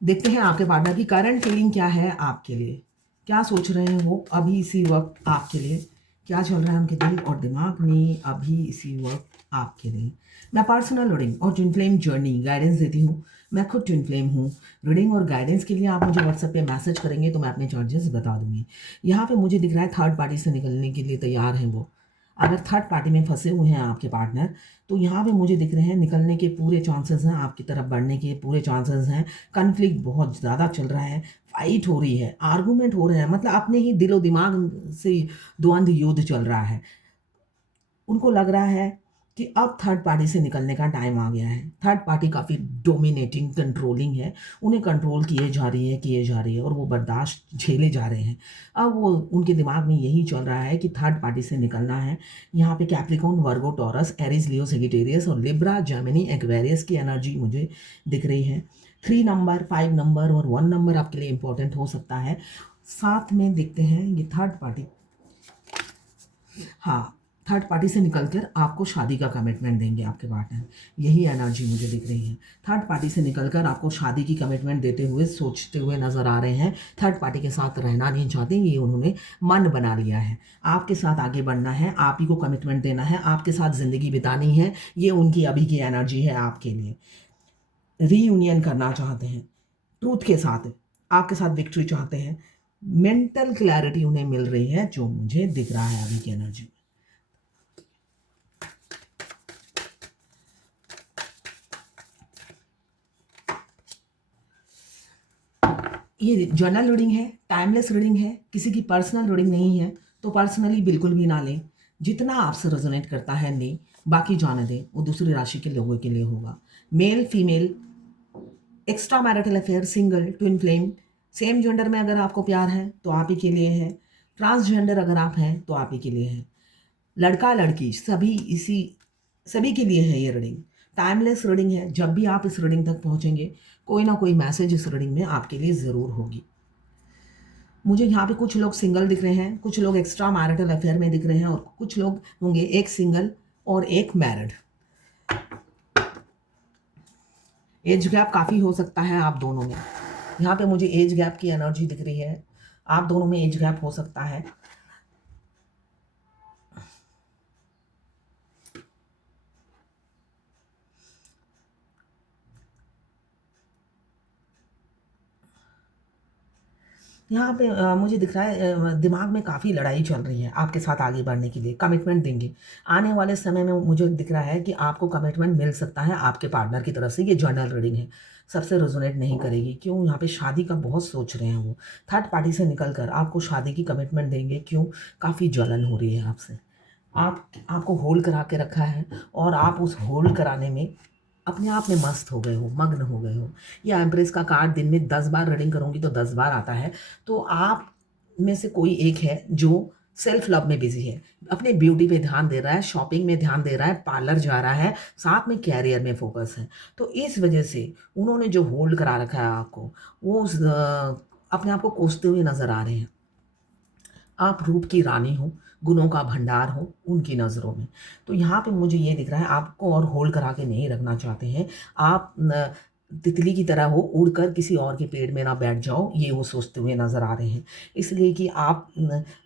देखते हैं आपके पार्टनर की करंट फीलिंग क्या है आपके लिए, क्या सोच रहे हैं वो अभी इसी वक्त आपके लिए, क्या चल रहा है उनके दिल और दिमाग में अभी इसी वक्त आपके लिए। मैं पर्सनल रीडिंग और ट्विन फ्लेम जर्नी गाइडेंस देती हूँ। मैं खुद ट्विन फ्लेम हूँ। रीडिंग और गाइडेंस के लिए आप मुझे व्हाट्सएप पे मैसेज करेंगे तो मैं अपने चार्जेस बता दूंगी। यहाँ पे मुझे दिख रहा है थर्ड पार्टी से निकलने के लिए तैयार हैं वो। अगर थर्ड पार्टी में फंसे हुए हैं आपके पार्टनर, तो यहाँ पे मुझे दिख रहे हैं निकलने के पूरे चांसेस हैं, आपकी तरफ बढ़ने के पूरे चांसेस हैं। कन्फ्लिक्ट बहुत ज़्यादा चल रहा है, फाइट हो रही है, आर्गूमेंट हो रहे हैं, मतलब अपने ही दिलो दिमाग से द्वंद्व युद्ध चल रहा है। उनको लग रहा है कि अब थर्ड पार्टी से निकलने का टाइम आ गया है। थर्ड पार्टी काफ़ी डोमिनेटिंग, कंट्रोलिंग है। उन्हें कंट्रोल किए जा रही है और वो बर्दाश्त झेले जा रहे हैं। अब वो उनके दिमाग में यही चल रहा है कि थर्ड पार्टी से निकलना है। यहाँ पे कैप्रिकॉर्न, वर्गो, टॉरस, एरीज, लियो, सेजिटेरियस और लिब्रा, जेमिनी, एक्वेरियस की एनर्जी मुझे दिख रही है। 3 नंबर, 5 नंबर और 1 नंबर आपके लिए इंपॉर्टेंट हो सकता है। साथ में देखते हैं ये थर्ड पार्टी, हाँ, थर्ड पार्टी से निकलकर आपको शादी का कमिटमेंट देंगे आपके पार्टनर। यही एनर्जी मुझे दिख रही है। थर्ड पार्टी से निकलकर आपको शादी की कमिटमेंट देते हुए, सोचते हुए नजर आ रहे हैं। थर्ड पार्टी के साथ रहना नहीं चाहते, ये उन्होंने मन बना लिया है। आपके साथ आगे बढ़ना है, आप ही को कमिटमेंट देना है, आपके साथ ज़िंदगी बितानी है। ये उनकी अभी की एनर्जी है आपके लिए। रीयूनियन करना चाहते हैं ट्रूथ के साथ, आपके साथ विक्ट्री चाहते हैं। मेंटल क्लैरिटी उन्हें मिल रही है, जो मुझे दिख रहा है अभी की एनर्जी में। ये जर्नल रीडिंग है, टाइमलेस रीडिंग है, किसी की पर्सनल रीडिंग नहीं है, तो पर्सनली बिल्कुल भी ना लें। जितना आपसे रेजोनेट करता है लें, बाकी जाने दें, वो दूसरी राशि के लोगों के लिए होगा। Male, female, extra marital affair, single, twin flame, same gender में अगर आपको प्यार है तो आप ही के लिए है। ट्रांसजेंडर अगर आप हैं तो आप ही के लिए है। लड़का लड़की सभी के लिए है ये रीडिंग। टाइमलेस रीडिंग है। जब भी आप इस रीडिंग तक पहुंचेंगे, कोई ना कोई मैसेज इस रीडिंग में आपके लिए ज़रूर होगी। मुझे यहाँ पे कुछ लोग सिंगल दिख रहे हैं, कुछ लोग एक्स्ट्रा मैरिटल अफेयर में दिख रहे हैं और कुछ लोग होंगे एक सिंगल और एक मैरिड। एज गैप काफ़ी हो सकता है आप दोनों में। यहाँ पे मुझे एज गैप की एनर्जी दिख रही है, आप दोनों में एज गैप हो सकता है। यहाँ पे मुझे दिख रहा है दिमाग में काफ़ी लड़ाई चल रही है आपके साथ आगे बढ़ने के लिए। कमिटमेंट देंगे आने वाले समय में। मुझे दिख रहा है कि आपको कमिटमेंट मिल सकता है आपके पार्टनर की तरफ से। ये जर्नल रीडिंग है, सबसे रेजोनेट नहीं करेगी। क्यों? यहाँ पे शादी का बहुत सोच रहे हैं वो। थर्ड पार्टी से निकल कर आपको शादी की कमिटमेंट देंगे। क्यों? काफ़ी जलन हो रही है आपसे। आपको होल्ड करा के रखा है और आप उस होल्ड कराने में अपने आप में मस्त हो गए हो, मग्न हो गए हो। या एम्प्रेस का कार्ड दिन में 10 बार रीडिंग करूँगी तो 10 बार आता है। तो आप में से कोई एक है जो सेल्फ लव में बिजी है, अपने ब्यूटी पे ध्यान दे रहा है, शॉपिंग में ध्यान दे रहा है, पार्लर जा रहा है, साथ में कैरियर में फोकस है। तो इस वजह से उन्होंने जो होल्ड करा रखा है आपको, वो अपने आप को कोसते हुए नजर आ रहे हैं। आप रूप की रानी हो, गुणों का भंडार हो उनकी नज़रों में। तो यहाँ पे मुझे ये दिख रहा है आपको और होल्ड करा के नहीं रखना चाहते हैं। आप तितली की तरह हो, उड़कर किसी और के पेड़ में ना बैठ जाओ, ये वो सोचते हुए नज़र आ रहे हैं। इसलिए कि आप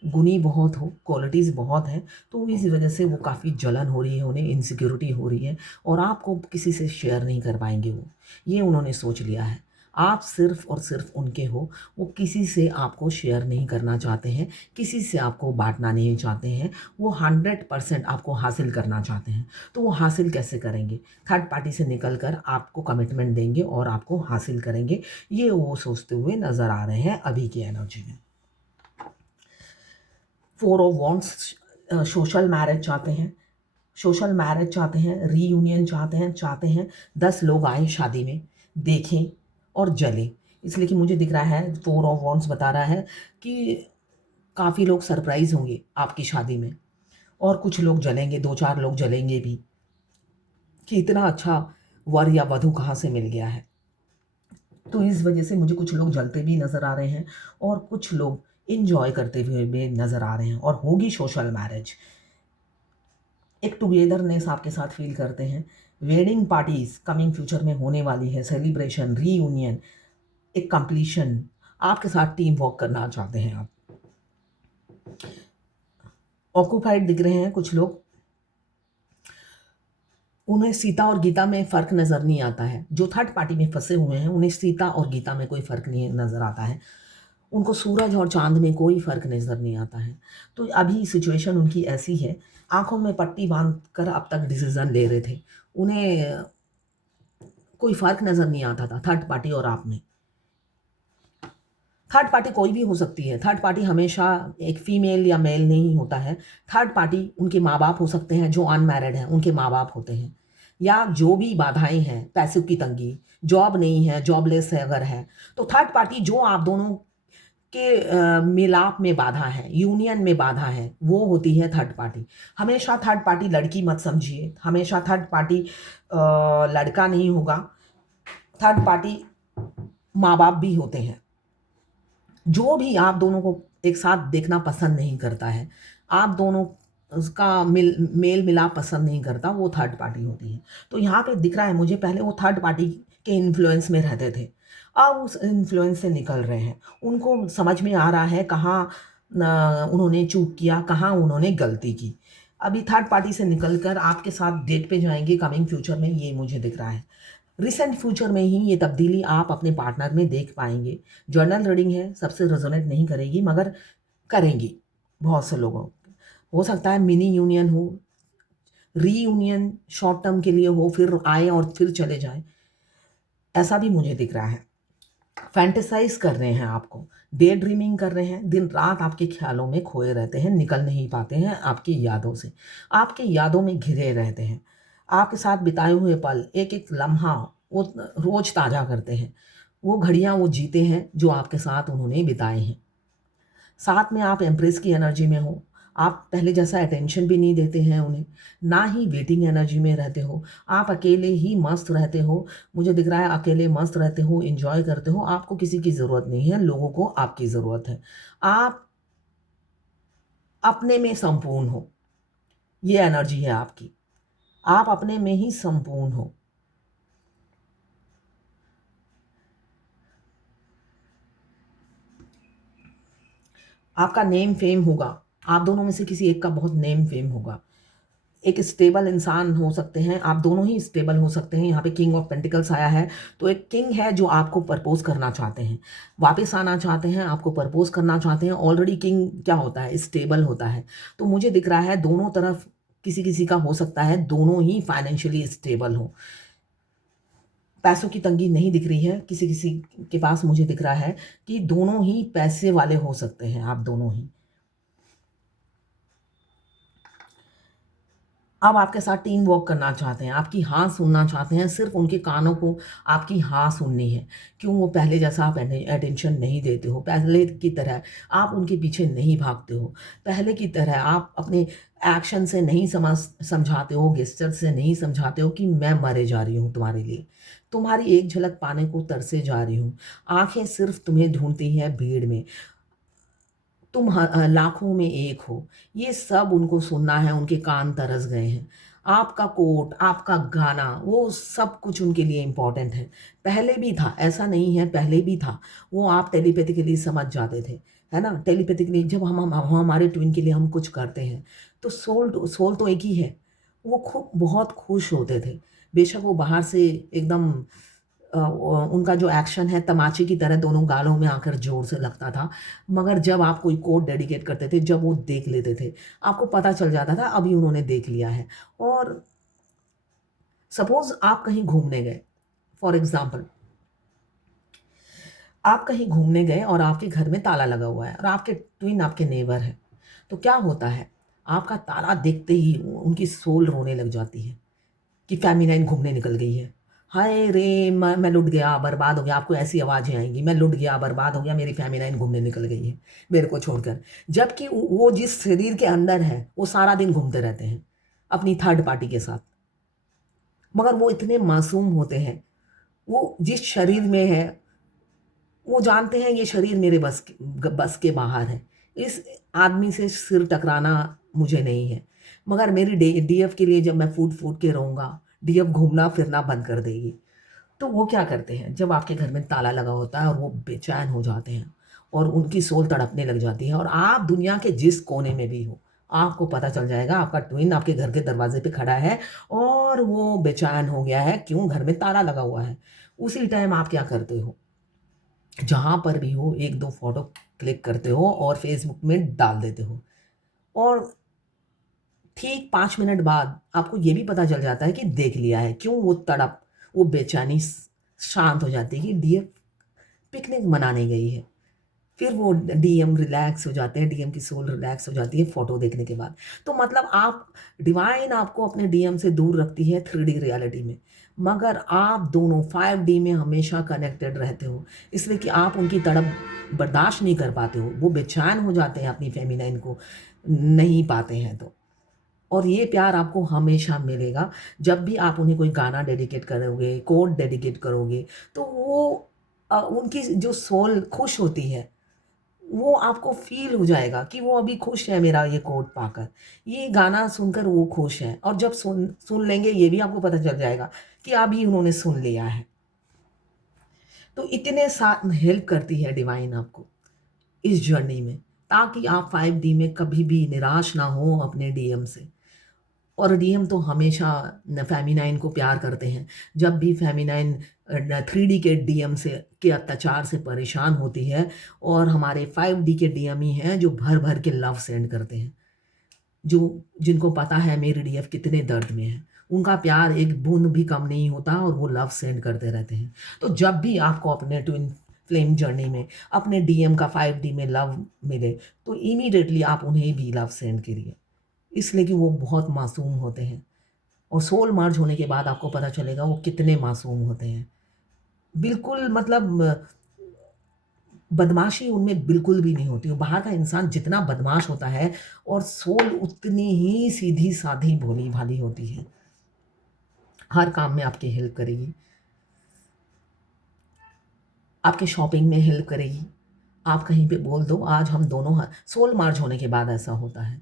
गुणी बहुत हो, क्वालिटीज़ बहुत हैं, तो इस वजह से वो काफ़ी जलन हो रही है, उन्हें इनसिक्योरिटी हो रही है और आपको किसी से शेयर नहीं कर पाएंगे वो। ये उन्होंने सोच लिया है। आप सिर्फ और सिर्फ उनके हो, वो किसी से आपको शेयर नहीं करना चाहते हैं, किसी से आपको बांटना नहीं चाहते हैं। वो 100% आपको हासिल करना चाहते हैं। तो वो हासिल कैसे करेंगे? थर्ड पार्टी से निकल कर आपको कमिटमेंट देंगे और आपको हासिल करेंगे। ये वो सोचते हुए नज़र आ रहे हैं अभी की एनर्जी में। 4 ऑफ वॉन्ड्स, सोशल मैरिज चाहते हैं, सोशल मैरिज चाहते हैं, रीयूनियन चाहते हैं 10 लोग आए शादी में, देखें और जलें। इसलिए कि मुझे दिख रहा है 4 ऑफ वॉन्ड्स बता रहा है कि काफ़ी लोग सरप्राइज़ होंगे आपकी शादी में और कुछ लोग जलेंगे, 2-4 लोग जलेंगे भी कि इतना अच्छा वर या वधू कहाँ से मिल गया है। तो इस वजह से मुझे कुछ लोग जलते भी नज़र आ रहे हैं और कुछ लोग एन्जॉय करते हुए भी नज़र आ रहे हैं और होगी सोशल मैरिज। एक टुगेदरनेस आपके साथ फील करते हैं। वेडिंग पार्टीज कमिंग फ्यूचर में होने वाली है, सेलिब्रेशन, रीयूनियन, एक कंप्लीशन, आपके साथ टीम वर्क करना चाहते हैं आप। ऑक्यूपाइड दिख रहे हैं कुछ लोग, उन्हें सीता और गीता में फ़र्क नज़र नहीं आता है। जो थर्ड पार्टी में फँसे हुए हैं, उन्हें सीता और गीता में कोई फ़र्क नहीं नज़र आता है। उनको सूरज और चाँद में कोई फ़र्क नज़र नहीं आता है। तो अभी सिचुएशन उनकी ऐसी है, आँखों में पट्टी बाँध कर अब तक डिसीज़न ले रहे थे। उन्हें कोई फ़र्क नज़र नहीं आता था थर्ड पार्टी और आप में। थर्ड पार्टी कोई भी हो सकती है। थर्ड पार्टी हमेशा एक फीमेल या मेल नहीं होता है। थर्ड पार्टी उनके माँ-बाप हो सकते हैं, जो अनमैरिड हैं, उनके माँ-बाप होते हैं। या जो भी बाधाएँ हैं, पैसों की तंगी, जॉब नहीं है, जॉबलेस है अगर है, तो थर्ड पार्टी जो आप दोनों के मिलाप में बाधा है, यूनियन में बाधा है, वो होती है थर्ड पार्टी। हमेशा थर्ड पार्टी लड़की मत समझिए, हमेशा थर्ड पार्टी लड़का नहीं होगा। थर्ड पार्टी माँ-बाप भी होते हैं। जो भी आप दोनों को एक साथ देखना पसंद नहीं करता है, आप दोनों उसका मेल मिलाप पसंद नहीं करता, वो थर्ड पार्टी होती है। तो यहाँ पे दिख रहा है मुझे, पहले वो थर्ड पार्टी के इन्फ्लुएंस में रहते थे, अब उस इन्फ्लुएंस से निकल रहे हैं। उनको समझ में आ रहा है कहाँ उन्होंने चूक किया, कहाँ उन्होंने गलती की। अभी थर्ड पार्टी से निकल कर आपके साथ डेट पे जाएँगे कमिंग फ्यूचर में, ये मुझे दिख रहा है। रिसेंट फ्यूचर में ही ये तब्दीली आप अपने पार्टनर में देख पाएँगे। जर्नल रीडिंग है, सबसे रेजोनेट नहीं करेगी मगर करेंगी बहुत से लोगों। हो सकता है मिनी यूनियन हो, रीयूनियन शॉर्ट टर्म के लिए हो, फिर आए और फिर चले जाएँ, ऐसा भी मुझे दिख रहा है। फैंटेसाइज़ कर रहे हैं आपको, डे ड्रीमिंग कर रहे हैं, दिन-रात आपके ख़्यालों में खोए रहते हैं, निकल नहीं पाते हैं आपकी यादों से। आपकी यादों में घिरे रहते हैं। आपके साथ बिताए हुए पल, एक-एक लम्हा वो रोज़ ताज़ा करते हैं। वो घड़ियाँ वो जीते हैं जो आपके साथ उन्होंने बिताए हैं। साथ में आप एम्प्रेस की एनर्जी में हो, आप पहले जैसा अटेंशन भी नहीं देते हैं उन्हें, ना ही वेटिंग एनर्जी में रहते हो, आप अकेले ही मस्त रहते हो। मुझे दिख रहा है अकेले मस्त रहते हो, एन्जॉय करते हो, आपको किसी की ज़रूरत नहीं है, लोगों को आपकी ज़रूरत है। आप अपने में संपूर्ण हो, ये एनर्जी है आपकी। आप अपने में ही संपूर्ण हो। आपका नेम फेम होगा, आप दोनों में से किसी एक का बहुत नेम फेम होगा। एक स्टेबल इंसान हो सकते हैं, आप दोनों ही स्टेबल हो सकते हैं। यहाँ पे किंग ऑफ पेंटिकल्स आया है, तो एक किंग है जो आपको प्रपोज़ करना चाहते हैं, वापस आना चाहते हैं, आपको प्रपोज़ करना चाहते हैं। ऑलरेडी किंग क्या होता है? स्टेबल होता है। तो मुझे दिख रहा है दोनों तरफ किसी-किसी का हो सकता है, दोनों ही फाइनेंशियली स्टेबल हों। पैसों की तंगी नहीं दिख रही है, किसी-किसी के पास मुझे दिख रहा है कि दोनों ही पैसे वाले हो सकते हैं, आप दोनों ही। अब आपके साथ टीम वर्क करना चाहते हैं, आपकी हाँ सुनना चाहते हैं, सिर्फ़ उनके कानों को आपकी हाँ सुननी है। क्यों? वो पहले जैसा आप अटेंशन नहीं देते हो, पहले की तरह आप उनके पीछे नहीं भागते हो, पहले की तरह आप अपने एक्शन से नहीं समझाते हो, गेस्चर से नहीं समझाते हो कि मैं मरे जा रही हूँ तुम्हारे लिए। तुम्हारी एक झलक पाने को तरसे जा रही हूँ। आँखें सिर्फ़ तुम्हें ढूँढती हैं भीड़ में। तुम लाखों में एक हो। ये सब उनको सुनना है, उनके कान तरस गए हैं। आपका कोट, आपका गाना, वो सब कुछ उनके लिए इम्पोर्टेंट है। पहले भी था, ऐसा नहीं है पहले भी था। वो आप टेलीपैथिकली समझ जाते थे, है ना? टेलीपैथिकली जब हम हमारे ट्विन के लिए हम कुछ करते हैं, तो सोल तो एक ही है। वो बहुत खुश होते थे। बेशक वो बाहर से एकदम उनका जो एक्शन है तमाचे की तरह दोनों गालों में आकर ज़ोर से लगता था। मगर जब आप कोई कोड डेडिकेट करते थे, जब वो देख लेते थे, आपको पता चल जाता था अभी उन्होंने देख लिया है। और सपोज़ आप कहीं घूमने गए, फॉर एग्ज़ाम्पल आप कहीं घूमने गए और आपके घर में ताला लगा हुआ है और आपके ट्विन आपके नेबर हैं। तो क्या होता है, आपका ताला देखते ही उनकी सोल रोने लग जाती है कि फ़ेमिनाइन घूमने निकल गई है। हाय रे! मैं लुट गया, बर्बाद हो गया, आपको ऐसी आवाज़ें आएँगी, मैं लुट गया, बर्बाद हो गया, मेरी फ़ेमिनाइन घूमने निकल गई है, मेरे को छोड़कर। जबकि वो जिस शरीर के अंदर है, वो सारा दिन घूमते रहते हैं, अपनी थर्ड पार्टी के साथ। मगर वो इतने मासूम होते हैं, वो जिस शरीर में है, वो जानते हैं ये शरीर मेरे बस के बाहर है। इस आदमी से सिर टकराना मुझे नहीं है। मगर मेरी डीएफ के लिए जब मैं फूट-फूट के रोऊँगा, डीएफ घूमना-फिरना बंद कर देगी। तो वो क्या करते हैं, जब आपके घर में ताला लगा होता है और वो बेचैन हो जाते हैं और उनकी सोल तड़पने लग जाती है और आप दुनिया के जिस कोने में भी हो, आपको पता चल जाएगा आपका ट्विन आपके घर के दरवाजे पे खड़ा है और वो बेचैन हो गया है, क्यों? घर में ताला लगा हुआ है। उसी टाइम आप क्या करते हो? जहाँ पर भी हो 1-2 फ़ोटो क्लिक करते हो और फ़ेसबुक में डाल देते हो और ठीक 5 मिनट बाद आपको ये भी पता चल जाता है कि देख लिया है। क्यों? वो तड़प, वो बेचैनी शांत हो जाती है कि डियर पिकनिक मनाने गई है। फिर वो डीएम रिलैक्स हो जाते हैं, डीएम की सोल रिलैक्स हो जाती है फ़ोटो देखने के बाद। तो मतलब आप डिवाइन आपको अपने डीएम से दूर रखती है 3D रियलिटी में, मगर आप दोनों 5D में हमेशा कनेक्टेड रहते हो, इसलिए कि आप उनकी तड़प बर्दाश्त नहीं कर पाते हो। वो बेचैन हो जाते हैं अपनी फेमिनाइन को नहीं पाते हैं तो। और ये प्यार आपको हमेशा मिलेगा, जब भी आप उन्हें कोई गाना डेडिकेट करोगे, कोट डेडिकेट करोगे, तो वो उनकी जो सोल खुश होती है, वो आपको फ़ील हो जाएगा कि वो अभी खुश है मेरा ये कोट पाकर। ये गाना सुनकर वो खुश हैं और जब सुन सुन लेंगे ये भी आपको पता चल जाएगा कि अभी उन्होंने सुन लिया है। तो इतने साथ हेल्प करती है डिवाइन आपको इस जर्नी में, ताकि आप 5D में कभी भी निराश ना हो अपने डीएम से। और डीएम तो हमेशा फेमिनाइन को प्यार करते हैं। जब भी फेमिनाइन 3D के डीएम से के अत्याचार से परेशान होती है और हमारे 5D के डीएम ही हैं जो भर-भर के लव सेंड करते हैं। जो जिनको पता है मेरे डीएफ कितने दर्द में है। उनका प्यार एक बूँद भी कम नहीं होता और वो लव सेंड करते रहते हैं। तो जब भी आपको अपने ट्विन फ्लेम जर्नी में अपने डीएम का 5D में लव मिले, तो इमीडिएटली आप उन्हें भी लव सेंड करिए। इसलिए कि वो बहुत मासूम होते हैं और सोल मर्ज होने के बाद आपको पता चलेगा वो कितने मासूम होते हैं। बिल्कुल मतलब बदमाशी उनमें बिल्कुल भी नहीं होती। वो बाहर का इंसान जितना बदमाश होता है और सोल उतनी ही सीधी-सादी भोली-भाली होती है। हर काम में आपकी हेल्प करेगी, आपके शॉपिंग में हेल्प करेगी। आप कहीं पे बोल दो आज हम दोनों सोल मर्ज होने के बाद ऐसा होता है।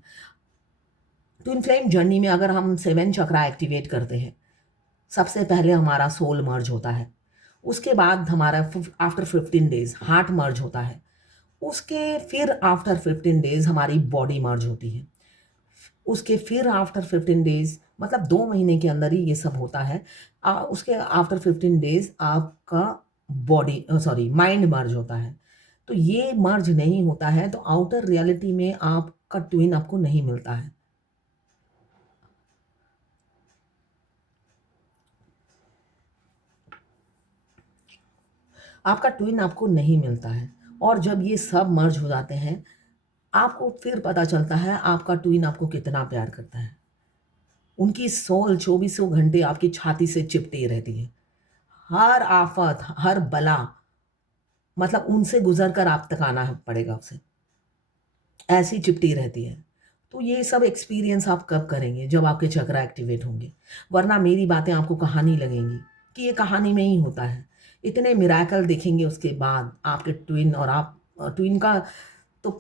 ट्विन फ्लेम जर्नी में अगर हम 7 चक्रा एक्टिवेट करते हैं, सबसे पहले हमारा सोल मर्ज होता है। उसके बाद हमारा आफ्टर 15 डेज़ हार्ट मर्ज होता है। उसके फिर आफ्टर 15 डेज़ हमारी बॉडी मर्ज होती है। उसके फिर आफ्टर 15 डेज़ मतलब 2 महीने के अंदर ही ये सब होता है। उसके आफ्टर 15 डेज़ आपका माइंड मर्ज होता है। तो ये मर्ज नहीं होता है तो आउटर रियलिटी में आपका ट्विन आपको नहीं मिलता है। आपका ट्विन आपको नहीं मिलता है और जब ये सब मर्ज हो जाते हैं, आपको फिर पता चलता है आपका ट्विन आपको कितना प्यार करता है। उनकी सोल चौबीसों घंटे आपकी छाती से चिपटी रहती है। हर आफ़त, हर बला मतलब उनसे गुज़र कर आप तक आना पड़ेगा उसे, ऐसी चिपटी रहती है। तो ये सब एक्सपीरियंस आप कब करेंगे? जब आपके चक्रा एक्टिवेट होंगे, वरना मेरी बातें आपको कहानी लगेंगी कि ये कहानी में ही होता है। इतने मिरेकल देखेंगे उसके बाद आपके ट्विन और आप ट्विन का तो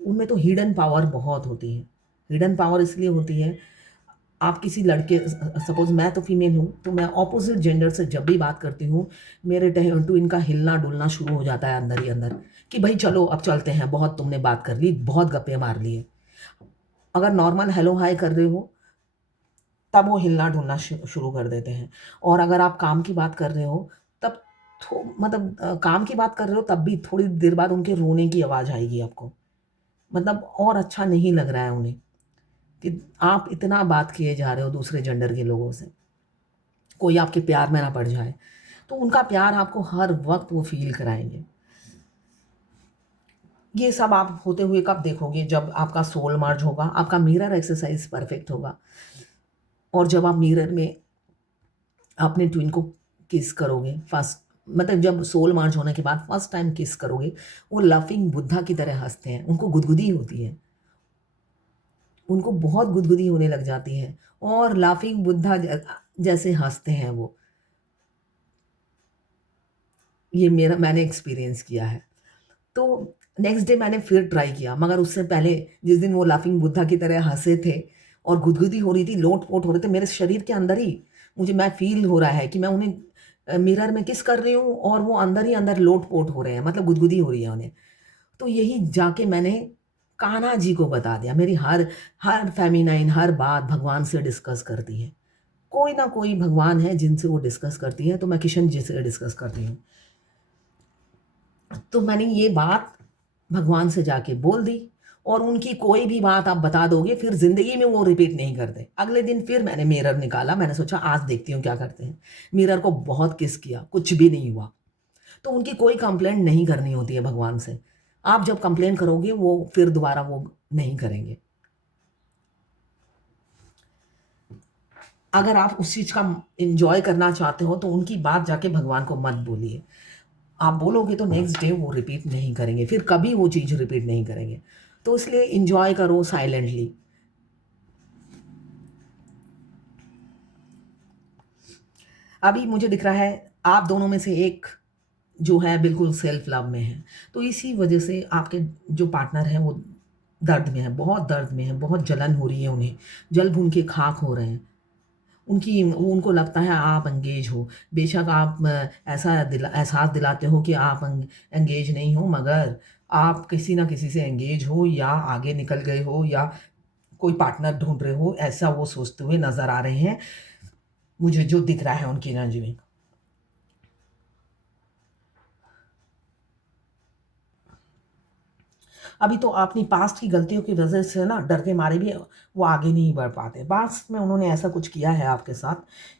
उनमें तो हिडन पावर बहुत होती है। हिडन पावर इसलिए होती है, आप किसी लड़के सपोज़ मैं तो फीमेल हूँ, तो मैं अपोज़िट जेंडर से जब भी बात करती हूँ, मेरे ट्विन का हिलना-डुलना शुरू हो जाता है अंदर ही अंदर कि भई चलो अब चलते हैं, बहुत तुमने बात कर ली, बहुत गप्पे मार लिए। अगर नॉर्मल हेलो हाय कर रहे हो, तब वो हिलना-डुलना शुरू कर देते हैं और अगर आप काम की बात कर रहे हो, तब मतलब काम की बात कर रहे हो तब भी थोड़ी देर बाद उनके रोने की आवाज़ आएगी आपको। मतलब और अच्छा नहीं लग रहा है उन्हें कि आप इतना बात किए जा रहे हो दूसरे जेंडर के लोगों से, कोई आपके प्यार में ना पड़ जाए। तो उनका प्यार आपको हर वक़्त वो फ़ील कराएँगे। ये सब आप होते हुए कब देखोगे? जब आपका सोल मर्ज होगा, आपका मिरर एक्सरसाइज़ परफ़ेक्ट होगा और जब आप मिरर में अपने ट्विन को किस करोगे फर्स्ट मतलब जब सोल मर्ज होने के बाद फर्स्ट टाइम किस करोगे, वो लाफिंग बुद्धा की तरह हँसते हैं, उनको गुदगुदी होती है। उनको बहुत गुदगुदी होने लग जाती है और लाफिंग बुद्धा जैसे हँसते हैं वो। ये मेरा मैंने एक्सपीरियंस किया है। तो नेक्स्ट डे मैंने फिर ट्राई किया मगर उससे पहले जिस दिन वो लाफिंग बुद्धा की तरह हँसे थे और गुदगुदी हो रही थी, लोट-पोट हो रहे थे, मेरे शरीर के अंदर ही मैं फ़ील हो रहा है कि मैं उन्हें मिरर में किस कर रही हूँ और वो अंदर ही अंदर लोट-पोट हो रहे हैं, मतलब गुदगुदी हो रही है उन्हें। तो यही जाके मैंने कान्हा जी को बता दिया। मेरी हर हर फ़ेमिनाइन हर बात भगवान से डिस्कस करती हैं। कोई ना कोई भगवान है जिनसे वो डिस्कस करती हैं, तो मैं किशन जी से डिस्कस करती हूँ। तो मैंने ये बात भगवान से जाके बोल दी और उनकी कोई भी बात आप बता दोगे फिर ज़िंदगी में वो रिपीट नहीं करते। अगले दिन फिर मैंने मिरर निकाला, मैंने सोचा आज देखती हूँ क्या करते हैं। मिरर को बहुत किस किया, कुछ भी नहीं हुआ। तो उनकी कोई कंप्लेंट नहीं करनी होती है भगवान से। आप जब कंप्लेन करोगे वो फिर दोबारा वो नहीं करेंगे। अगर आप उस चीज़ का एन्जॉय करना चाहते हो तो उनकी बात जाके भगवान को मत बोलिए। आप बोलोगे तो नेक्स्ट डे वो रिपीट नहीं करेंगे, फिर कभी वो चीज़ रिपीट नहीं करेंगे। तो इसलिए एन्जॉय करो साइलेंटली। अभी मुझे दिख रहा है आप दोनों में से एक जो है बिल्कुल सेल्फ लव में है। तो इसी वजह से आपके जो पार्टनर हैं वो दर्द में है, बहुत दर्द में है, बहुत जलन हो रही है उन्हें, जल-भून के खाक हो रहे हैं। उनको लगता है आप एंगेज हो। बेशक आप ऐसा एहसास दिलाते हो कि आप एंगेज नहीं हो, मगर आप किसी न किसी से एंगेज हो या आगे निकल गए हो या कोई पार्टनर ढूँढ रहे हो, ऐसा वो सोचते हुए नज़र आ रहे हैं, मुझे जो दिख रहा है उनकी एनर्जी में। अभी तो अपनी पास्ट की गलतियों की वजह से ना डर के मारे भी वो आगे नहीं बढ़ पाते। पास्ट में उन्होंने ऐसा कुछ किया है आपके साथ,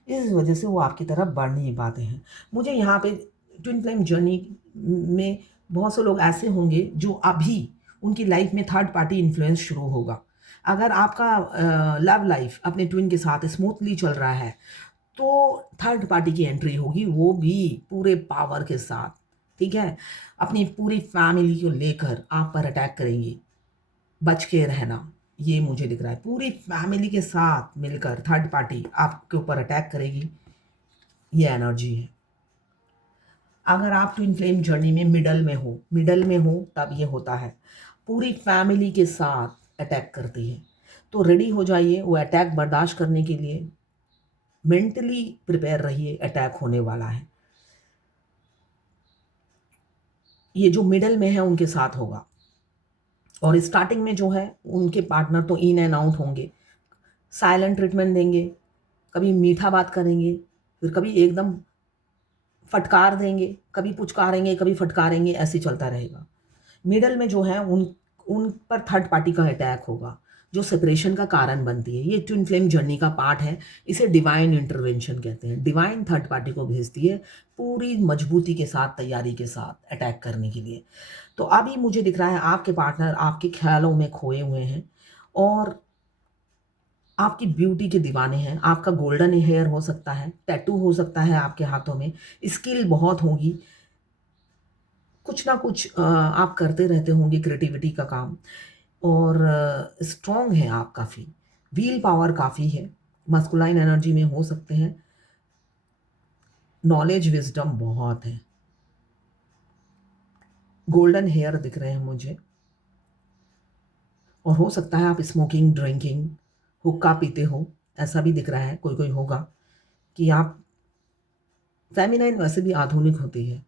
इस वजह से वो आपकी तरफ बढ़ नहीं पाते हैं। मुझे यहाँ पे ट्विन फ्लेम जर्नी में बहुत से लोग ऐसे होंगे जो अभी उनकी लाइफ में थर्ड पार्टी इन्फ्लुएंस शुरू होगा। अगर आपका लव लाइफ अपने ट्विन के साथ स्मूथली चल रहा है, तो थर्ड पार्टी की एंट्री होगी, वो भी पूरे पावर के साथ, ठीक है? अपनी पूरी फैमिली को लेकर आप पर अटैक करेंगी। बच के रहना, ये मुझे दिख रहा है। पूरी फैमिली के साथ मिलकर थर्ड पार्टी आपके ऊपर अटैक करेगी, ये एनर्जी है। अगर आप ट्विन फ्लेम जर्नी में मिडल में हो तब ये होता है। पूरी फैमिली के साथ अटैक करती है। तो रेडी हो जाइए वो अटैक बर्दाश्त करने के लिए। मेंटली प्रिपेयर रहिए, अटैक होने वाला है। ये जो मिडल में है उनके साथ होगा और स्टार्टिंग में जो है उनके पार्टनर तो इन एंड आउट होंगे, साइलेंट ट्रीटमेंट देंगे, कभी मीठा बात करेंगे, फिर कभी एकदम फटकार देंगे, कभी पुचकारेंगे, कभी फटकारेंगे, ऐसे चलता रहेगा। मिडल में जो है उन पर थर्ड पार्टी का अटैक होगा, जो सेपरेशन का कारण बनती है। ये ट्विन फ्लेम जर्नी का पार्ट है, इसे डिवाइन इंटरवेंशन कहते हैं। डिवाइन थर्ड पार्टी को भेजती है पूरी मजबूती के साथ, तैयारी के साथ अटैक करने के लिए। तो अभी मुझे दिख रहा है आपके पार्टनर आपके ख़्यालों में खोए हुए हैं और आपकी ब्यूटी के दीवाने हैं। आपका गोल्डन हेयर हो सकता है, टैटू हो सकता है आपके हाथों में, स्किल बहुत होगी, कुछ ना कुछ आप करते रहते होंगे क्रिएटिविटी का काम और स्ट्रॉन्ग हैं आप काफ़ी, व्हील पावर काफ़ी है, मस्कुलाइन एनर्जी में हो सकते हैं, नॉलेज विज़डम बहुत है, गोल्डन हेयर दिख रहे हैं मुझे और हो सकता है आप स्मोकिंग, ड्रिंकिंग, हुक्का पीते हो, ऐसा भी दिख रहा है, कोई-कोई होगा कि आप फ़ेमिनाइन वैसे भी आधुनिक होती है।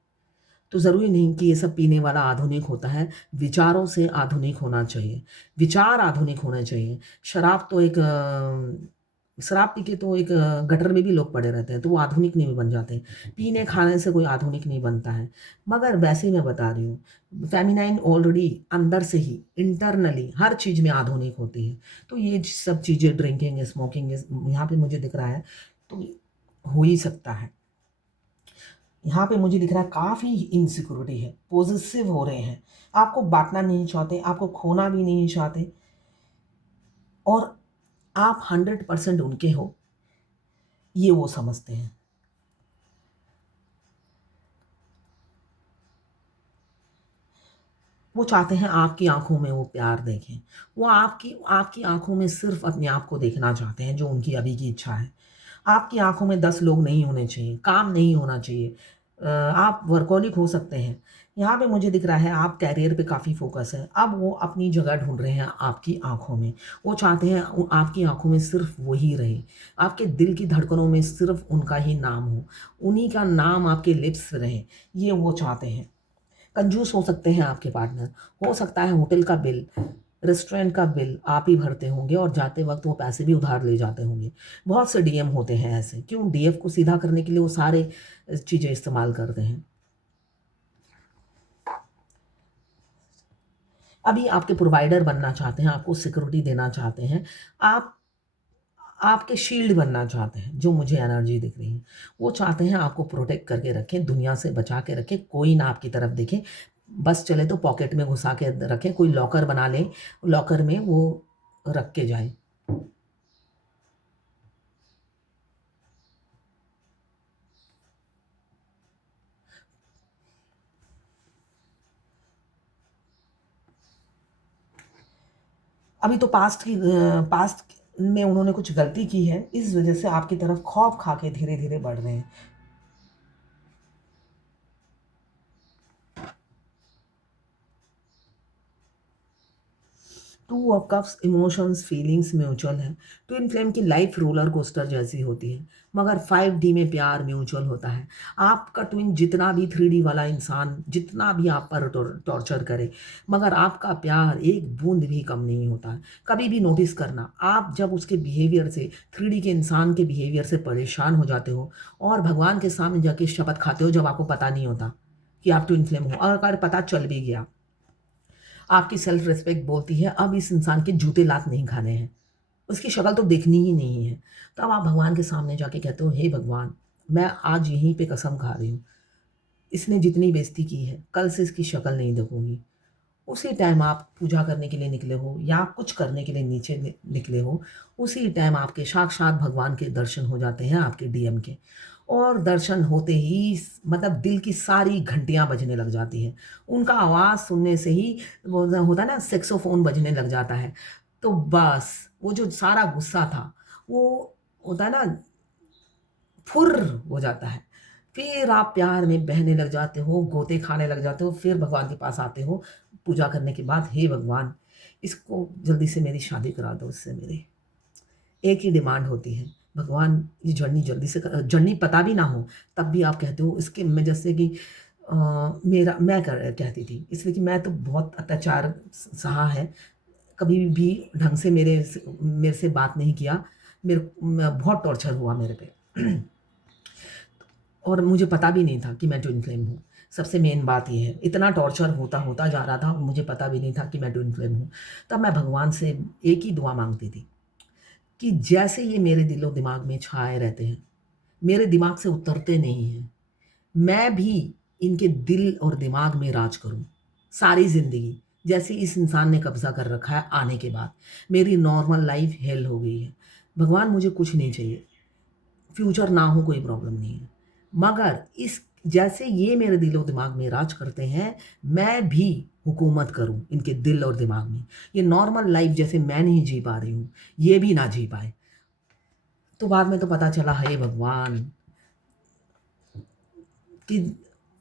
तो ज़रूरी नहीं कि ये सब पीने वाला आधुनिक होता है, विचारों से आधुनिक होना चाहिए, विचार आधुनिक होने चाहिए। शराब तो एक शराब पी के तो एक गटर में भी लोग पड़े रहते हैं, तो वो आधुनिक नहीं बन जाते। पीने-खाने से कोई आधुनिक नहीं बनता है। मगर वैसे ही मैं बता रही हूँ, फ़ेमिनाइन ऑलरेडी अंदर से ही इंटरनली हर चीज़ में आधुनिक होती है। तो ये सब चीज़ें ड्रिंकिंग, स्मोकिंग यहाँ पे मुझे दिख रहा है, तो हो ही सकता है। यहाँ पे मुझे दिख रहा है काफ़ी इनसिक्योरिटी है, पॉसेसिव हो रहे हैं, आपको बाँटना नहीं चाहते, आपको खोना भी नहीं चाहते और आप 100% उनके हो, ये वो समझते हैं। वो चाहते हैं आपकी आँखों में वो प्यार देखें। वो आपकी आपकी आँखों में सिर्फ़ अपने आप को देखना चाहते हैं, जो उनकी अभी की इच्छा है। आपकी आँखों में 10 लोग नहीं होने चाहिए, काम नहीं होना चाहिए, आप वर्कहॉलिक हो सकते हैं। यहाँ पे मुझे दिख रहा है आप करियर पे काफ़ी फ़ोकस है। अब वो अपनी जगह ढूँढ रहे हैं आपकी आँखों में। वो चाहते हैं आपकी आँखों में सिर्फ़ वही रहे। आपके दिल की धड़कनों में सिर्फ़ उनका ही नाम हो। उन्हीं का नाम आपके लिप्स रहे, ये वो चाहते हैं। कंजूस हो सकते हैं आपके पार्टनर। हो सकता है होटल का बिल, रेस्टोरेंट का बिल आप ही भरते होंगे और जाते वक़्त वो पैसे भी उधार ले जाते होंगे। बहुत से डीएम होते हैं ऐसे। क्यों? डीएफ को सीधा करने के लिए वो सारे चीज़ें इस्तेमाल करते हैं। अभी आपके प्रोवाइडर बनना चाहते हैं, आपको सिक्योरिटी देना चाहते हैं। आप आपके शील्ड बनना चाहते हैं, जो मुझे एनर्जी दिख रही है। वो चाहते हैं आपको प्रोटेक्ट करके रखें, दुनिया से बचा के रखें, कोई ना आपकी तरफ देखे। बस चले तो पॉकेट में घुसा के रखें, कोई लॉकर बना लें, लॉकर में वो रख के जाएँ। अभी तो पास्ट में उन्होंने कुछ गलती की है, इस वज़ह से आपकी तरफ खौफ़ खा के धीरे-धीरे बढ़ रहे हैं। Two of cups emotions, feelings mutual है। ट्विन फ्लेम की लाइफ रोलर कोस्टर जैसी होती है, मगर 5D में प्यार म्यूचुअल होता है। आपका ट्विन जितना भी 3D वाला इंसान जितना भी आप पर टॉर्चर करे, मगर आपका प्यार एक बूंद भी कम नहीं होता है। कभी भी नोटिस करना, आप जब उसके बिहेवियर से 3D के इंसान के बिहेवियर से परेशान हो जाते हो और भगवान के सामने जाके शपथ खाते हो जब आपको पता नहीं होता कि आप ट्विन फ्लेम हो, और अगर पता चल भी गया, आपकी सेल्फ रिस्पेक्ट बोलती है अब इस इंसान के जूते लात नहीं खाने हैं, उसकी शक्ल तो देखनी ही नहीं है। तब आप भगवान के सामने जाके कहते हो, हे भगवान, मैं आज यहीं पे कसम खा रही हूँ, इसने जितनी बेइज़्ज़ती की है, कल से इसकी शक्ल नहीं देखूँगी। उसी टाइम आप पूजा करने के लिए निकले हो या कुछ करने के लिए नीचे निकले हो, उसी टाइम आपके साक्षात भगवान के दर्शन हो जाते हैं आपके डीएम के। और दर्शन होते ही मतलब दिल की सारी घंटियाँ बजने लग जाती हैं। उनका आवाज़ सुनने से ही वो होता है ना, सैक्सोफ़ोन बजने लग जाता है। तो बस वो जो सारा गुस्सा था, वो होता है ना, फुर्र हो जाता है। फिर आप प्यार में बहने लग जाते हो, गोते खाने लग जाते हो, फिर भगवान के पास आते हो पूजा करने के बाद, हे भगवान, इसको जल्दी से मेरी शादी करा दो इससे मेरी। एक ही डिमांड होती है, भगवान ये जर्नी जल्दी से जर्नी पता भी ना हो, तब भी आप कहते हो इसके मैं जैसे कि मेरा मैं कहती थी, इसलिए कि मैं तो बहुत अत्याचार सहा है, कभी भी ढंग से मेरे से बात नहीं किया, बहुत टॉर्चर हुआ मेरे पे। और मुझे पता भी नहीं था कि मैं ट्विन फ्लेम हूँ। सबसे मेन बात ये है, इतना टॉर्चर होता जा रहा था और मुझे पता भी नहीं था कि मैं ट्विन फ्लेम हूँ। तब मैं भगवान से एक ही दुआ माँगती थी कि जैसे ये मेरे दिलो-दिमाग में छाए रहते हैं, मेरे दिमाग से उतरते नहीं हैं, मैं भी इनके दिल और दिमाग में राज करूँ, सारी ज़िंदगी। जैसे इस इंसान ने कब्ज़ा कर रखा है आने के बाद, मेरी नॉर्मल लाइफ़ हेल हो गई है। भगवान मुझे कुछ नहीं चाहिए, फ्यूचर ना हो कोई प्रॉब्लम नहीं है। मगर इस जैसे ये मेरे दिलो-दिमाग में राज करते हैं, मैं भी हुकूमत करूँ इनके दिल और दिमाग में। ये नॉर्मल लाइफ़ जैसे मैं नहीं जी पा रही हूँ, ये भी ना जी पाएँ। तो बाद में तो पता चला, हे भगवान, कि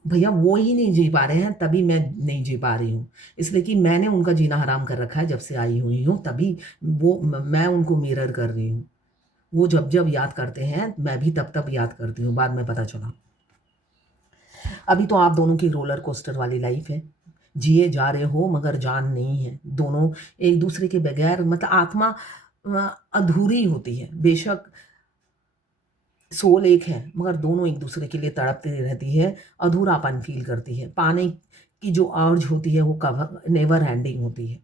भैया वो ही नहीं जी पा रहे हैं, तभी मैं नहीं जी पा रही हूँ। इसलिए कि मैंने उनका जीना हराम कर रखा है जब से आई हुई हूँ, तभी वो मैं उनको मिरर कर रही हूँ। वो जब-जब याद करते हैं, मैं भी तब-तब याद करती हूँ, बाद में पता चला। अभी तो आप दोनों की रोलर कोस्टर वाली लाइफ़ है। जिए जा रहे हो मगर जान नहीं है। दोनों एक-दूसरे के बगैर मतलब आत्मा अधूरी होती है। बेशक सोल एक है, मगर दोनों एक-दूसरे के लिए तड़पती रहती है, अधूरापन फ़ील करती है। पाने की जो अर्ज होती है वो नेवर एंडिंग होती है।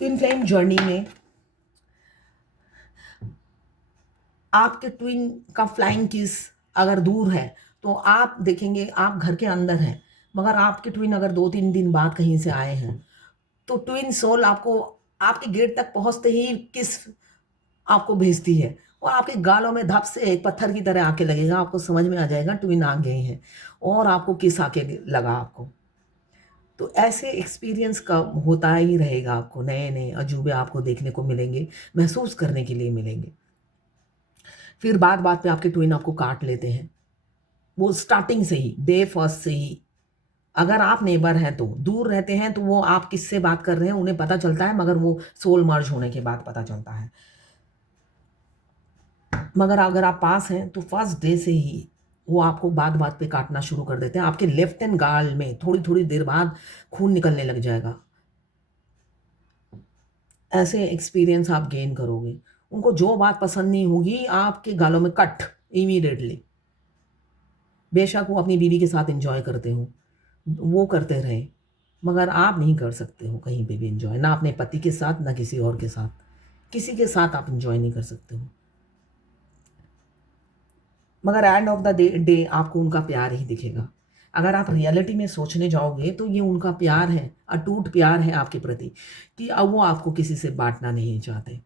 ट्विन फ्लेम जर्नी में आपके ट्विन का फ्लाइंग किस अगर दूर है, तो आप देखेंगे आप घर के अंदर हैं, मगर आपके ट्विन अगर 2-3 दिन बाद कहीं से आए हैं, तो ट्विन सोल आपको आपके गेट तक पहुँचते ही किस आपको भेजती है और आपके गालों में धप से एक पत्थर की तरह आके लगेगा, आपको समझ में आ जाएगा ट्विन आ गए हैं और आपको किस आके लगा आपको। तो ऐसे एक्सपीरियंस का होता ही रहेगा, आपको नए नए अजूबे आपको देखने को मिलेंगे, महसूस करने के लिए मिलेंगे। फिर बात बात पे आपके ट्विन आपको काट लेते हैं, वो स्टार्टिंग से ही, डे फर्स्ट से ही। अगर आप नेबर हैं तो दूर रहते हैं, तो वो आप किससे बात कर रहे हैं उन्हें पता चलता है, मगर वो सोल मर्ज होने के बाद पता चलता है। मगर अगर आप पास हैं तो फर्स्ट डे से ही वो आपको बात बात पे काटना शुरू कर देते हैं। आपके लेफ्ट हैंड गाल में थोड़ी थोड़ी देर बाद खून निकलने लग जाएगा। ऐसे एक्सपीरियंस आप गेन करोगे। उनको जो बात पसंद नहीं होगी, आपके गालों में कट इमीडिएटली। बेशक वो अपनी बीवी के साथ एंजॉय करते हो, वो करते रहे, मगर आप नहीं कर सकते हो कहीं पे भी एंजॉय, ना अपने पति के साथ ना किसी और के साथ। किसी के साथ आप एंजॉय नहीं कर सकते हो। मगर एंड ऑफ द डे आपको उनका प्यार ही दिखेगा। अगर आप रियलिटी में सोचने जाओगे तो ये उनका प्यार है, अटूट प्यार है आपके प्रति, कि अब वो आपको किसी से बांटना नहीं चाहते,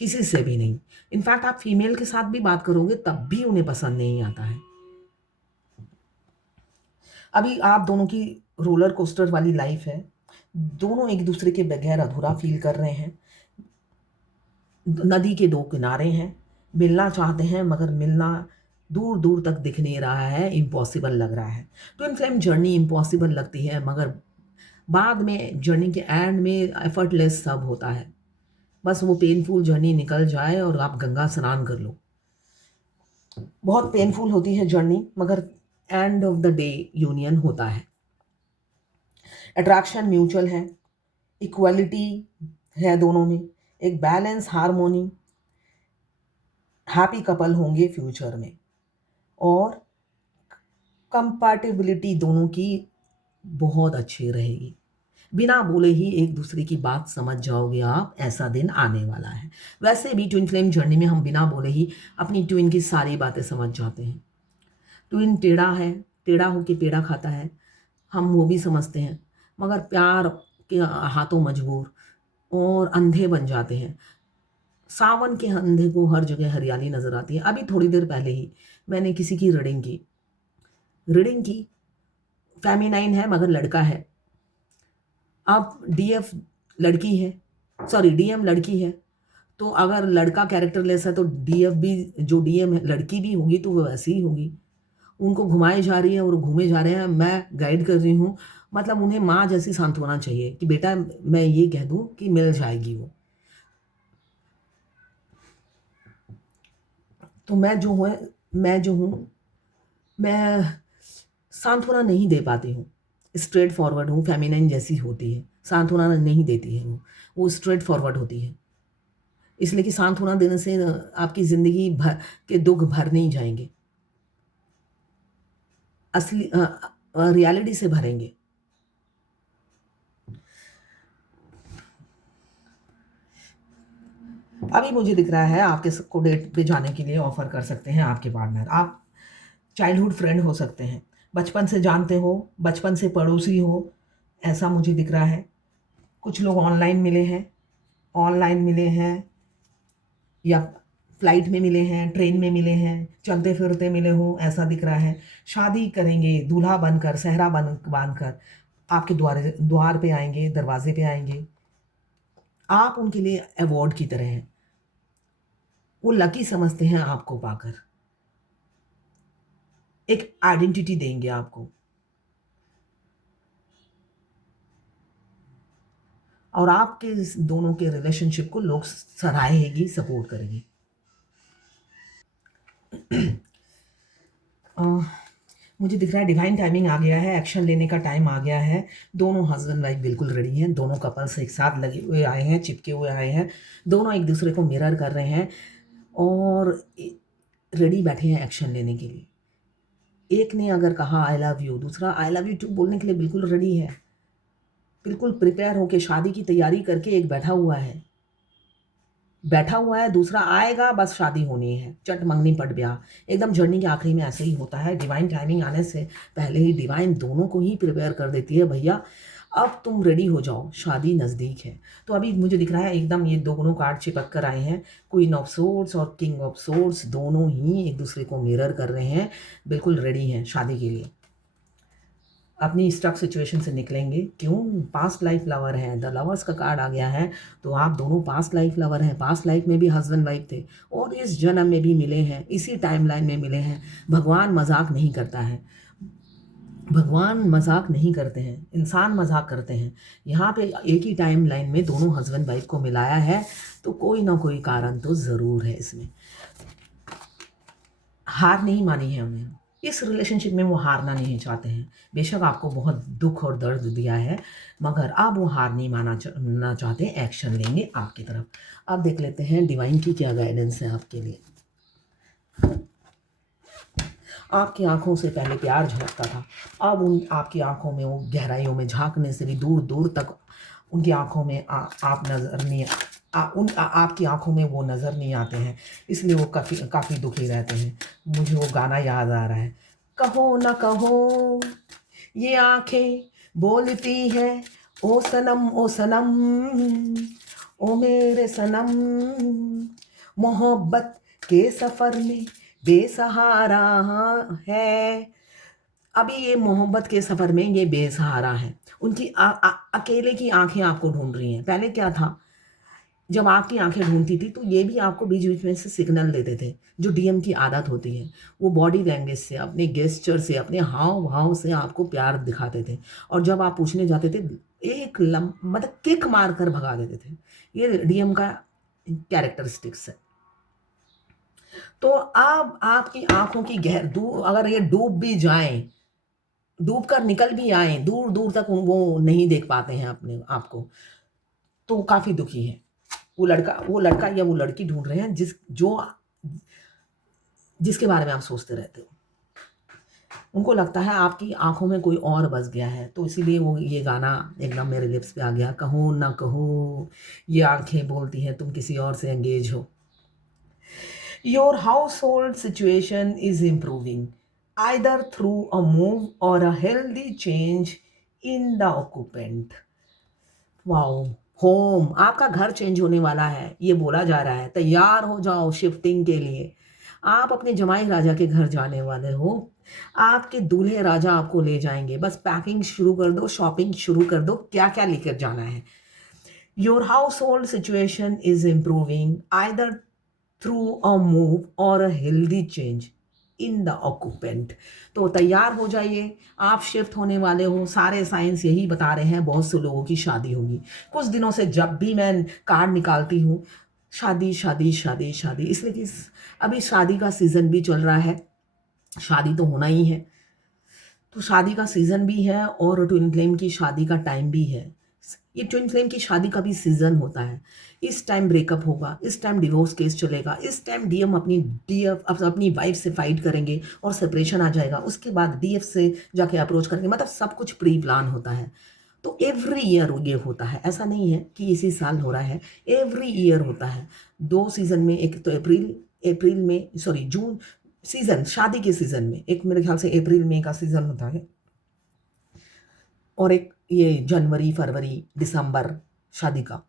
किसी से भी नहीं। इनफैक्ट आप फीमेल के साथ भी बात करोगे तब भी उन्हें पसंद नहीं आता है। अभी आप दोनों की रोलर कोस्टर वाली लाइफ है, दोनों एक दूसरे के बगैर अधूरा फील कर रहे हैं। नदी के दो किनारे हैं, मिलना चाहते हैं मगर मिलना दूर दूर तक दिख नहीं रहा है, इम्पॉसिबल लग रहा है। ट्विन फ्लेम जर्नी इम्पॉसिबल लगती है, मगर बाद में जर्नी के एंड में एफर्टलेस सब होता है। बस वो पेनफुल जर्नी निकल जाए और आप गंगा स्नान कर लो। बहुत पेनफुल होती है जर्नी, मगर end of the day union होता है। अट्रैक्शन म्यूचुअल है, इक्वलिटी है दोनों में, एक बैलेंस, हारमोनी, हैप्पी कपल होंगे फ्यूचर में। और कंपैटिबिलिटी दोनों की बहुत अच्छी रहेगी। बिना बोले ही एक दूसरे की बात समझ जाओगे आप, ऐसा दिन आने वाला है। वैसे भी ट्विन फ्लेम जर्नी में हम बिना बोले ही अपनी ट्विन की सारी बातें समझ जाते हैं। ट्विन टेढ़ा है, टेढ़ा होके पेड़ा खाता है, हम वो भी समझते हैं, मगर प्यार के हाथों मजबूर और अंधे बन जाते हैं। सावन के अंधे को हर जगह हरियाली नजर आती है। अभी थोड़ी देर पहले ही मैंने किसी की रीडिंग की फेमिनाइन है मगर लड़का है। अब डीएफ लड़की है, सॉरी डीएम लड़की है, तो अगर लड़का कैरेक्टरलेस है तो डीएफ भी, जो डीएम है लड़की भी होगी तो वो वैसी ही होगी। उनको घुमाई जा रही है और घूमे जा रहे हैं, मैं गाइड कर रही हूँ। मतलब उन्हें माँ जैसी सांत्वना चाहिए कि बेटा मैं ये कह दूँ कि मिल जाएगी वो। तो मैं जो हूँ मैं सांत्वना नहीं दे पाती हूँ। स्ट्रेट फॉरवर्ड हूँ, फेमिनाइन जैसी होती है, सांत्वना नहीं देती है वो स्ट्रेट फॉरवर्ड होती है। इसलिए कि सांत्वना देने से आपकी ज़िंदगी भर के दुख भर नहीं जाएंगे, असली रियलिटी से भरेंगे। अभी मुझे दिख रहा है आपके सबको डेट पे जाने के लिए ऑफर कर सकते हैं आपके पार्टनर। आप चाइल्डहुड फ्रेंड हो सकते हैं, बचपन से जानते हो, बचपन से पड़ोसी हो, ऐसा मुझे दिख रहा है। कुछ लोग ऑनलाइन मिले हैं या फ्लाइट में मिले हैं, ट्रेन में मिले हैं, चलते फिरते मिले हों, ऐसा दिख रहा है। शादी करेंगे, दूल्हा बनकर, सेहरा बांध कर आपके द्वार पे आएंगे, दरवाजे पे आएंगे। आप उनके लिए अवार्ड की तरह हैं, वो लकी समझते हैं आपको पाकर, एक आइडेंटिटी देंगे आपको, और आपके दोनों के रिलेशनशिप को लोग सराहेगी, सपोर्ट करेंगे। अ, मुझे दिख रहा है डिवाइन टाइमिंग आ गया है, एक्शन लेने का टाइम आ गया है। दोनों हस्बैंड वाइफ बिल्कुल रेडी हैं, दोनों कपल्स एक साथ लगे हुए आए हैं, चिपके हुए आए हैं, दोनों एक दूसरे को मिरर कर रहे हैं और रेडी बैठे हैं एक्शन लेने के लिए। एक ने अगर कहा आई लव यू, दूसरा आई लव यू टू बोलने के लिए बिल्कुल रेडी है, बिल्कुल प्रिपेयर होके शादी की तैयारी करके एक बैठा हुआ है, दूसरा आएगा, बस शादी होनी है, चट मंगनी पट ब्याह। एकदम जर्नी के आखिरी में ऐसे ही होता है। डिवाइन टाइमिंग आने से पहले ही डिवाइन दोनों को ही प्रिपेयर कर देती है, भैया अब तुम रेडी हो जाओ, शादी नज़दीक है। तो अभी मुझे दिख रहा है एकदम ये दोनों कार्ड चिपक कर आए हैं, क्वीन ऑफ सोर्ड्स और किंग ऑफ सोर्ड्स, दोनों ही एक दूसरे को मिरर कर रहे हैं, बिल्कुल रेडी हैं शादी के लिए। अपनी स्टक सिचुएशन से निकलेंगे। क्यों? पास्ट लाइफ लवर है, द लवर्स का कार्ड आ गया है। तो आप दोनों पास्ट लाइफ लवर हैं, पास्ट लाइफ में भी हस्बैंड वाइफ थे और इस जन्म में भी मिले हैं, इसी टाइमलाइन में मिले हैं। भगवान मजाक नहीं करता है, भगवान मजाक नहीं करते हैं, इंसान मजाक करते हैं। यहाँ पे एक ही टाइम लाइन में दोनों हस्बैंड वाइफ को मिलाया है, तो कोई ना कोई कारण तो ज़रूर है इसमें। हार नहीं मानी है उन्हें, इस रिलेशनशिप में वो हारना नहीं चाहते हैं। बेशक आपको बहुत दुख और दर्द दिया है, मगर अब वो हार नहीं मानना चाहते, एक्शन लेंगे आपकी तरफ। अब देख लेते हैं डिवाइन की क्या गाइडेंस है आपके लिए। आपकी आंखों से पहले प्यार झलकता था, अब उन आपकी आंखों में वो गहराइयों में झांकने से भी दूर दूर तक उनकी आंखों में आप नज़र नहीं आपकी आंखों में वो नज़र नहीं आते हैं, इसलिए वो काफ़ी दुखी रहते हैं। मुझे वो गाना याद आ रहा है, कहो ना कहो ये आंखें बोलती है, ओ सनम ओ सनम, ओ मेरे सनम, मोहब्बत के सफ़र में बेसहारा है। अभी ये मोहब्बत के सफ़र में ये बेसहारा है, उनकी अकेले की आंखें आपको ढूंढ रही हैं। पहले क्या था, जब आपकी आंखें ढूंढती थी तो ये भी आपको बीच बीच में से सिग्नल देते थे, जो डीएम की आदत होती है। वो बॉडी लैंग्वेज से, अपने गेस्चर से, अपने हाव भाव से आपको प्यार दिखाते थे, और जब आप पूछने जाते थे एक मतलब किक मार कर भगा देते थे। ये डीएम का कैरेक्टरिस्टिक्स है। तो अब आपकी आंखों की अगर ये डूब भी जाएं, डूब कर निकल भी आए, दूर दूर तक वो नहीं देख पाते हैं अपने आप को, तो काफ़ी दुखी है। वो लड़का या वो लड़की ढूंढ रहे हैं जिसके बारे में आप सोचते रहते हो। उनको लगता है आपकी आंखों में कोई और बस गया है, तो इसीलिए वो ये गाना एकदम मेरे लिप्स पे आ गया, कहो ना कहो ये आंखें बोलती हैं तुम किसी और से एंगेज हो। Your house hold situation is improving either through a move or a healthy change in the occupant. Wow, home, आपका घर चेंज होने वाला है, ये बोला जा रहा है। तैयार हो जाओ शिफ्टिंग के लिए। आप अपने जमाई राजा के घर जाने वाले हो, आपके दूल्हे राजा आपको ले जाएंगे। बस पैकिंग शुरू कर दो, शॉपिंग शुरू कर दो, क्या क्या लेकर जाना है। Your house hold situation is improving either through a move or a healthy change in the occupant. तो तैयार हो जाइए, आप शिफ्ट होने वाले हो। सारे साइंस यही बता रहे हैं, बहुत से लोगों की शादी होगी। कुछ दिनों से जब भी मैं कार्ड निकालती हूँ, शादी शादी शादी शादी, इसलिए कि अभी शादी का सीज़न भी चल रहा है, शादी तो होना ही है। तो शादी का सीज़न भी है और ट्विन फ्लेम की शादी का टाइम भी है। ये ट्विन फ्लेम की शादी का भी सीज़न होता है। इस टाइम ब्रेकअप होगा, इस टाइम डिवोर्स केस चलेगा, इस टाइम डीएम अपनी वाइफ से फाइट करेंगे और सेपरेशन आ जाएगा। उसके बाद डीएफ से जाके अप्रोच करेंगे, मतलब सब कुछ प्री प्लान होता है। तो एवरी ईयर ये होता है, ऐसा नहीं है कि इसी साल हो रहा है, एवरी ईयर होता है। 2 सीज़न में, एक तो अप्रैल में, सॉरी जून सीज़न, शादी के सीज़न में, एक मेरे ख्याल से अप्रैल मई का सीज़न होता है, और एक ये जनवरी फरवरी दिसंबर शादी का।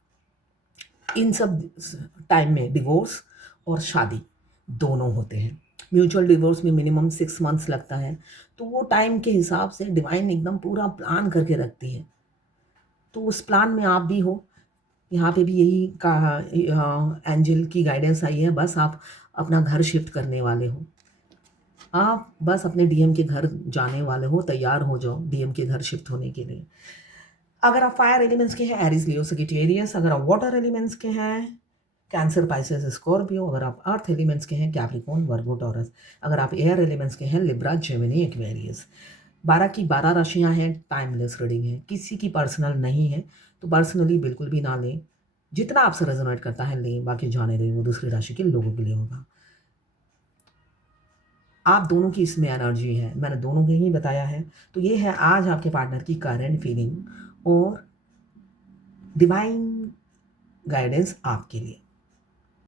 इन सब टाइम में डिवोर्स और शादी दोनों होते हैं। म्यूचुअल डिवोर्स में मिनिमम 6 मंथ्स लगता है। तो वो टाइम के हिसाब से डिवाइन एकदम पूरा प्लान करके रखती है, तो उस प्लान में आप भी हो। यहाँ पे भी यही कहा, एंजल की गाइडेंस आई है, बस आप अपना घर शिफ्ट करने वाले हो, आप बस अपने डीएम के घर जाने वाले हो। तैयार हो जाओ डीएम के घर शिफ्ट होने के लिए। अगर आप फायर एलिमेंट्स के हैं, एरीज लियो सजिटेरियस। अगर आप वाटर एलिमेंट्स के हैं, कैंसर पाइसेस स्कॉर्पियो। अगर आप अर्थ एलिमेंट्स के हैं, कैप्रिकॉर्न वर्गो टॉरस। अगर आप एयर एलिमेंट्स के हैं, लिब्रा जेमिनी एक्वेरियस। 12 की 12 राशियां हैं, टाइमलेस रीडिंग है, किसी की पर्सनल नहीं है, तो पर्सनली बिल्कुल भी ना लें। जितना आपसे रेजोनेट करता है लें, बाकी जाने दें, वो दूसरी राशि के लोगों के लिए होगा। आप दोनों की इसमें एनर्जी है, मैंने दोनों के ही बताया है। तो ये है आज आपके पार्टनर की करंट फीलिंग और डिवाइन गाइडेंस आपके लिए।